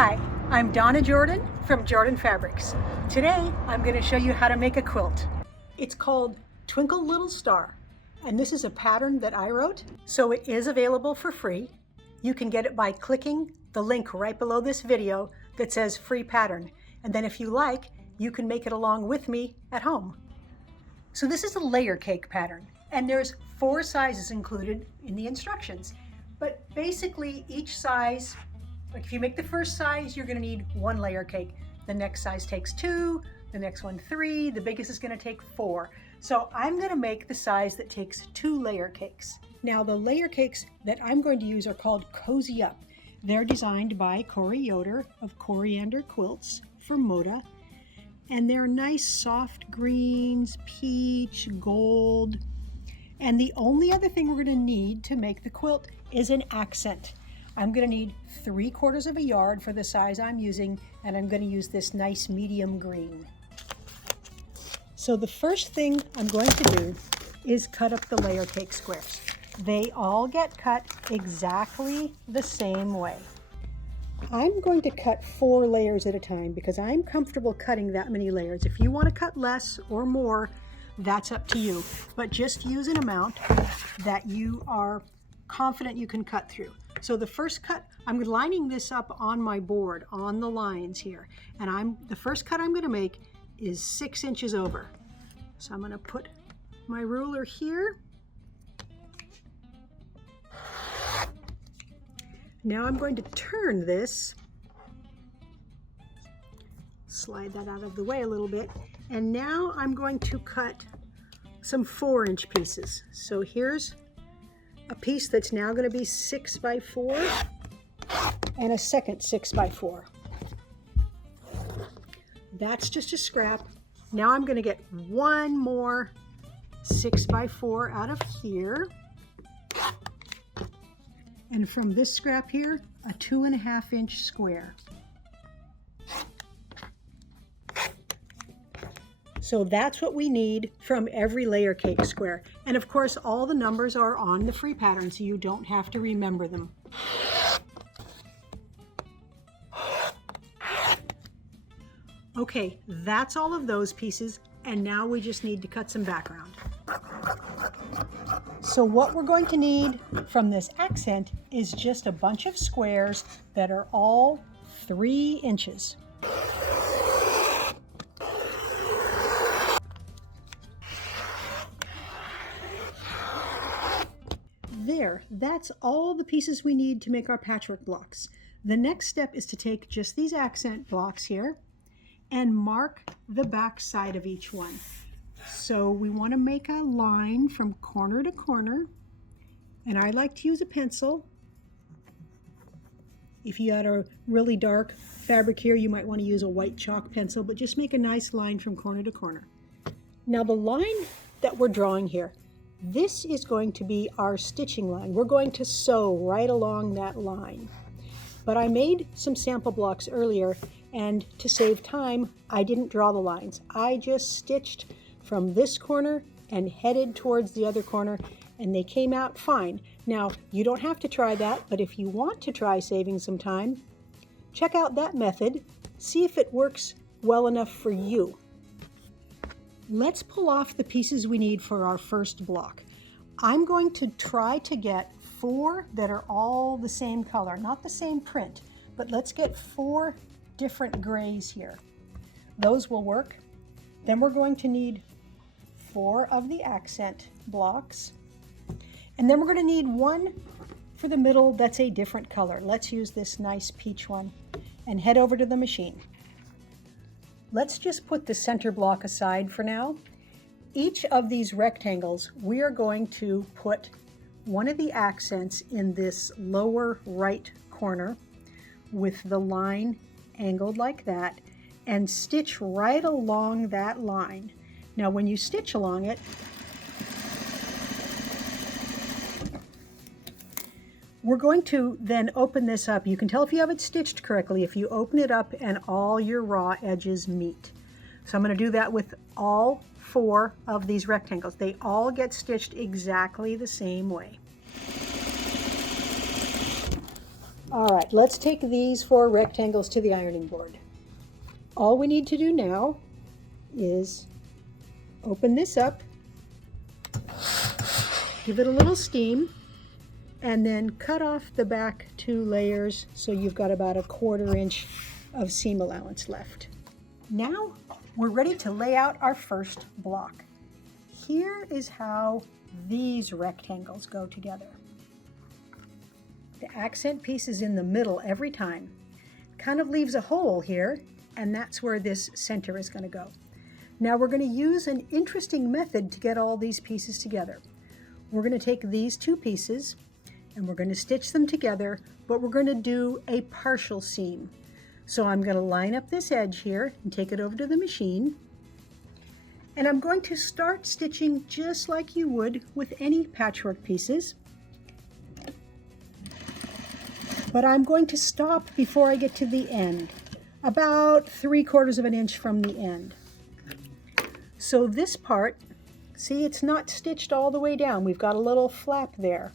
Hi, I'm Donna Jordan from Jordan Fabrics. Today I'm going to show you how to make a quilt. It's called Twinkle Little Star, and this is a pattern that I wrote, so it is available for free. You can get it by clicking the link right below this video that says free pattern, and then if you like, you can make it along with me at home. So this is a layer cake pattern, and there's 4 sizes included in the instructions, but basically each size, like if you make the first size, you're going to need 1 layer cake. The next size takes 2, the next one 3, the biggest is going to take 4. So I'm going to make the size that takes 2 layer cakes. Now the layer cakes that I'm going to use are called Cozy Up. They're designed by Corey Yoder of Coriander Quilts for Moda. And they're nice soft greens, peach, gold. And the only other thing we're going to need to make the quilt is an accent. I'm going to need 3/4 of a yard for the size I'm using, and I'm going to use this nice medium green. So the first thing I'm going to do is cut up the layer cake squares. They all get cut exactly the same way. I'm going to cut 4 layers at a time because I'm comfortable cutting that many layers. If you want to cut less or more, that's up to you, but just use an amount that you are confident you can cut through. So the first cut, I'm lining this up on my board on the lines here, and the first cut I'm going to make is 6 inches over. So I'm going to put my ruler here. Now I'm going to turn this, slide that out of the way a little bit, and now I'm going to cut some 4-inch pieces. So here's a piece that's now going to be 6 by 4 and a second 6 by 4. That's just a scrap. Now I'm going to get 1 more 6 by 4 out of here. And from this scrap here, a 2.5-inch square. So that's what we need from every layer cake square. And of course, all the numbers are on the free pattern, so you don't have to remember them. Okay, that's all of those pieces, and now we just need to cut some background. So what we're going to need from this accent is just a bunch of squares that are all 3 inches. There, that's all the pieces we need to make our patchwork blocks. The next step is to take just these accent blocks here and mark the back side of each one. So we want to make a line from corner to corner, and I like to use a pencil. If you had a really dark fabric here, you might want to use a white chalk pencil, but just make a nice line from corner to corner. Now the line that we're drawing here, this is going to be our stitching line. We're going to sew right along that line. But I made some sample blocks earlier, and to save time, I didn't draw the lines. I just stitched from this corner and headed towards the other corner, and they came out fine. Now, you don't have to try that, but if you want to try saving some time, check out that method, see if it works well enough for you. Let's pull off the pieces we need for our first block. I'm going to try to get 4 that are all the same color, not the same print, but let's get 4 different grays here. Those will work. Then we're going to need 4 of the accent blocks. And then we're going to need 1 for the middle that's a different color. Let's use this nice peach one and head over to the machine. Let's just put the center block aside for now. Each of these rectangles, we are going to put one of the accents in this lower right corner with the line angled like that, and stitch right along that line. Now when you stitch along it, we're going to then open this up. You can tell if you have it stitched correctly if you open it up and all your raw edges meet. So I'm going to do that with all 4 of these rectangles. They all get stitched exactly the same way. All right, let's take these 4 rectangles to the ironing board. All we need to do now is open this up, give it a little steam, and then cut off the back 2 layers so you've got about a 1/4 inch of seam allowance left. Now we're ready to lay out our first block. Here is how these rectangles go together. The accent piece is in the middle every time. Kind of leaves a hole here, and that's where this center is going to go. Now we're going to use an interesting method to get all these pieces together. We're going to take these 2 pieces and we're going to stitch them together, but we're going to do a partial seam. So I'm going to line up this edge here and take it over to the machine. And I'm going to start stitching just like you would with any patchwork pieces. But I'm going to stop before I get to the end, about 3/4 of an inch from the end. So this part, see, it's not stitched all the way down. We've got a little flap there.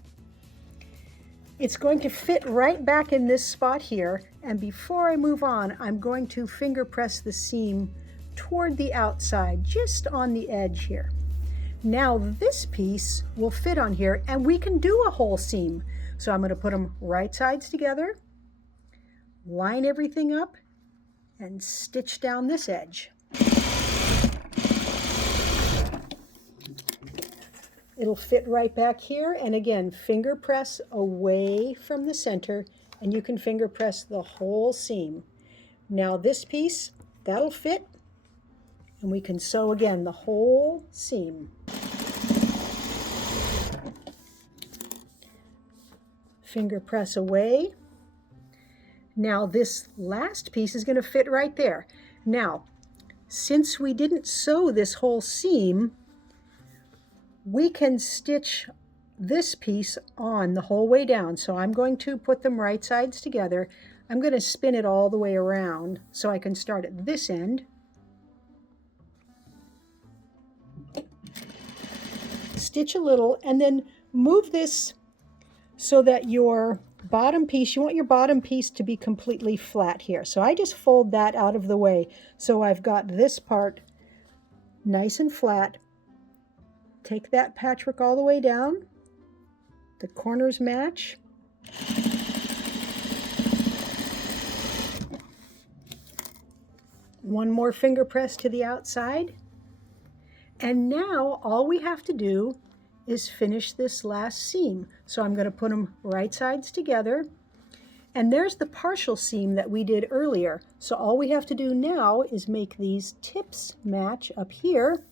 It's going to fit right back in this spot here, and before I move on, I'm going to finger press the seam toward the outside, just on the edge here. Now this piece will fit on here, and we can do a whole seam. So I'm going to put them right sides together, line everything up, and stitch down this edge. It'll fit right back here, and again, finger press away from the center, and you can finger press the whole seam. Now this piece, that'll fit, and we can sew again the whole seam. Finger press away. Now this last piece is going to fit right there. Now, since we didn't sew this whole seam, we can stitch this piece on the whole way down. So I'm going to put them right sides together. I'm going to spin it all the way around so I can start at this end. Stitch a little and then move this so that your bottom piece, you want your bottom piece to be completely flat here. So I just fold that out of the way. So I've got this part nice and flat. Take that patchwork all the way down. The corners match. One more finger press to the outside. And now all we have to do is finish this last seam. So I'm going to put them right sides together. And there's the partial seam that we did earlier. So all we have to do now is make these tips match up here.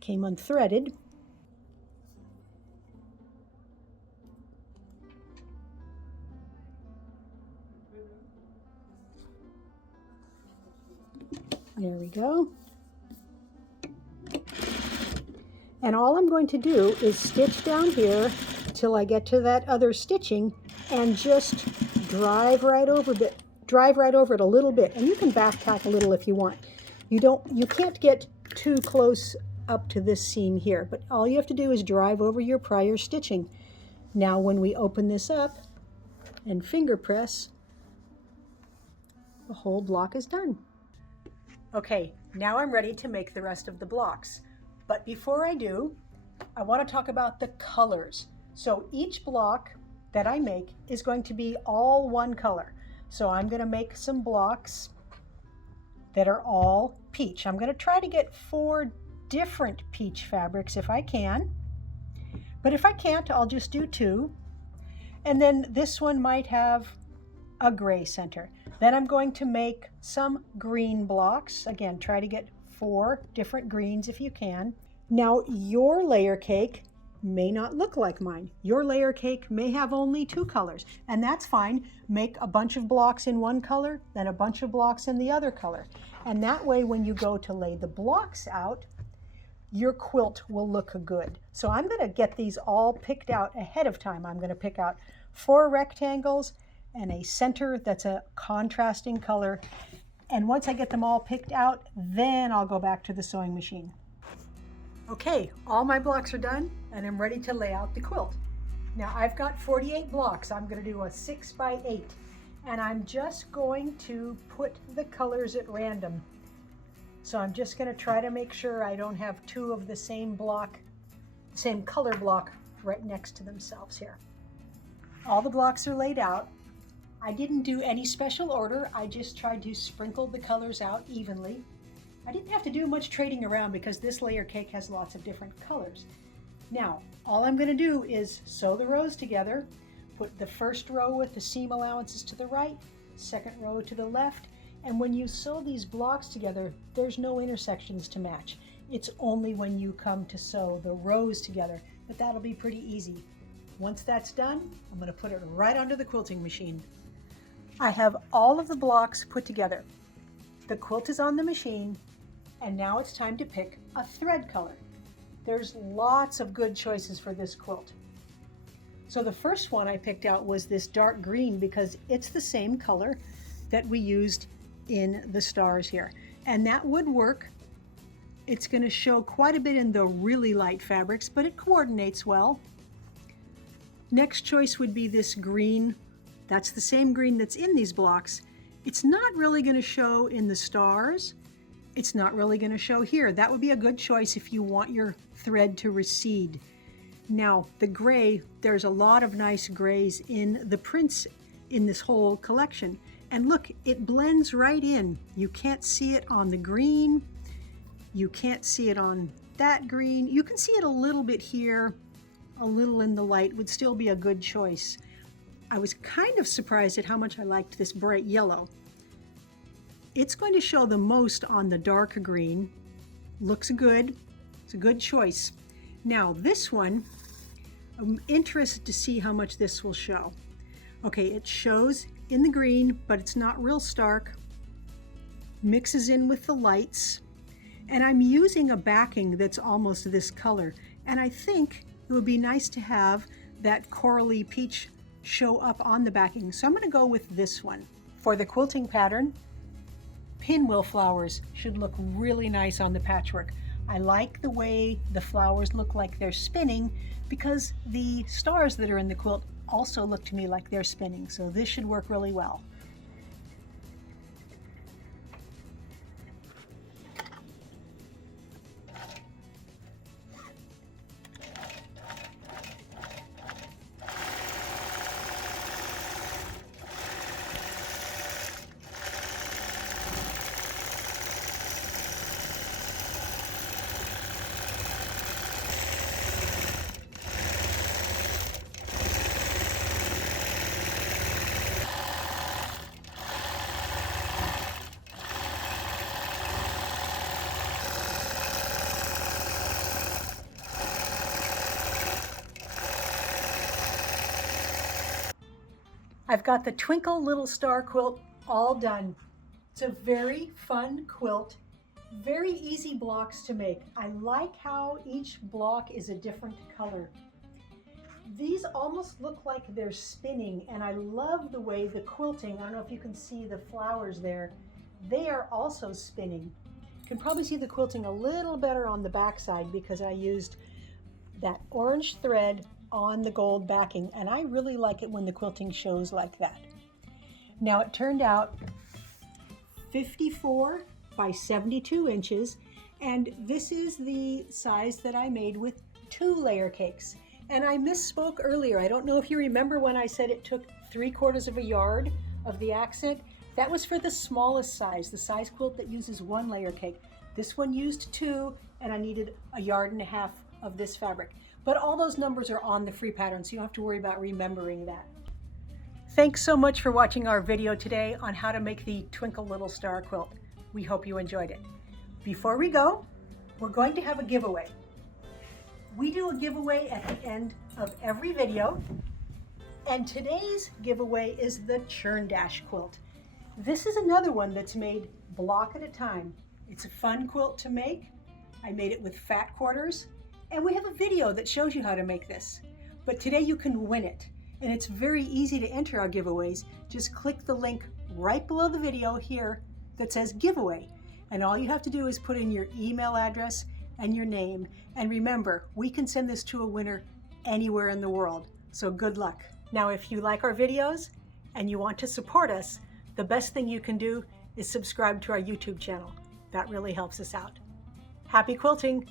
Came unthreaded. There we go. And all I'm going to do is stitch down here till I get to that other stitching and just drive right over it a little bit. And you can back tack a little if you want. You can't get too close up to this seam here, but all you have to do is drive over your prior stitching. Now when we open this up and finger press, the whole block is done. Okay, now I'm ready to make the rest of the blocks. But before I do, I want to talk about the colors. So each block that I make is going to be all one color. So I'm going to make some blocks that are all peach. I'm going to try to get 4 different peach fabrics if I can. But if I can't, I'll just do 2. And then this one might have a gray center. Then I'm going to make some green blocks. Again, try to get 4 different greens if you can. Now your layer cake may not look like mine. Your layer cake may have only 2 colors, and that's fine. Make a bunch of blocks in one color, then a bunch of blocks in the other color. And that way when you go to lay the blocks out, your quilt will look good. So I'm going to get these all picked out ahead of time. I'm going to pick out 4 rectangles and a center that's a contrasting color. And once I get them all picked out, then I'll go back to the sewing machine. Okay, all my blocks are done and I'm ready to lay out the quilt. Now I've got 48 blocks. I'm going to do a 6 by 8, and I'm just going to put the colors at random. So I'm just going to try to make sure I don't have two of the same color block right next to themselves here. All the blocks are laid out. I didn't do any special order. I just tried to sprinkle the colors out evenly. I didn't have to do much trading around because this layer cake has lots of different colors. Now, all I'm going to do is sew the rows together, put the first row with the seam allowances to the right, second row to the left, and when you sew these blocks together, there's no intersections to match. It's only when you come to sew the rows together, but that'll be pretty easy. Once that's done, I'm going to put it right onto the quilting machine. I have all of the blocks put together. The quilt is on the machine, and now it's time to pick a thread color. There's lots of good choices for this quilt. So the first one I picked out was this dark green because it's the same color that we used in the stars here. And that would work. It's going to show quite a bit in the really light fabrics, but it coordinates well. Next choice would be this green. That's the same green that's in these blocks. It's not really going to show in the stars. It's not really going to show here. That would be a good choice if you want your thread to recede. Now, the gray, there's a lot of nice grays in the prints in this whole collection. And look, it blends right in. You can't see it on the green. You can't see it on that green. You can see it a little bit here, a little in the light would still be a good choice. I was kind of surprised at how much I liked this bright yellow. It's going to show the most on the dark green. Looks good. It's a good choice. Now this one, I'm interested to see how much this will show. Okay, it shows in the green, but it's not real stark. Mixes in with the lights. And I'm using a backing that's almost this color. And I think it would be nice to have that corally peach show up on the backing. So I'm going to go with this one. For the quilting pattern, pinwheel flowers should look really nice on the patchwork. I like the way the flowers look like they're spinning because the stars that are in the quilt also look to me like they're spinning. So this should work really well. I've got the Twinkle Little Star quilt all done. It's a very fun quilt, very easy blocks to make. I like how each block is a different color. These almost look like they're spinning, and I love the way the quilting, I don't know if you can see the flowers there, they are also spinning. You can probably see the quilting a little better on the back side because I used that orange thread on the gold backing, and I really like it when the quilting shows like that. Now it turned out 54 by 72 inches, and this is the size that I made with 2 layer cakes. And I misspoke earlier. I don't know if you remember when I said it took 3/4 of a yard of the accent. That was for the smallest size, the size quilt that uses 1 layer cake. This one used 2, and I needed 1.5 yards of this fabric. But all those numbers are on the free pattern, so you don't have to worry about remembering that. Thanks so much for watching our video today on how to make the Twinkle Little Star quilt. We hope you enjoyed it. Before we go, we're going to have a giveaway. We do a giveaway at the end of every video, and today's giveaway is the Churn Dash quilt. This is another one that's made block at a time. It's a fun quilt to make. I made it with fat quarters. And we have a video that shows you how to make this. But today you can win it. And it's very easy to enter our giveaways. Just click the link right below the video here that says giveaway. And all you have to do is put in your email address and your name. And remember, we can send this to a winner anywhere in the world. So good luck. Now, if you like our videos and you want to support us, the best thing you can do is subscribe to our YouTube channel. That really helps us out. Happy quilting!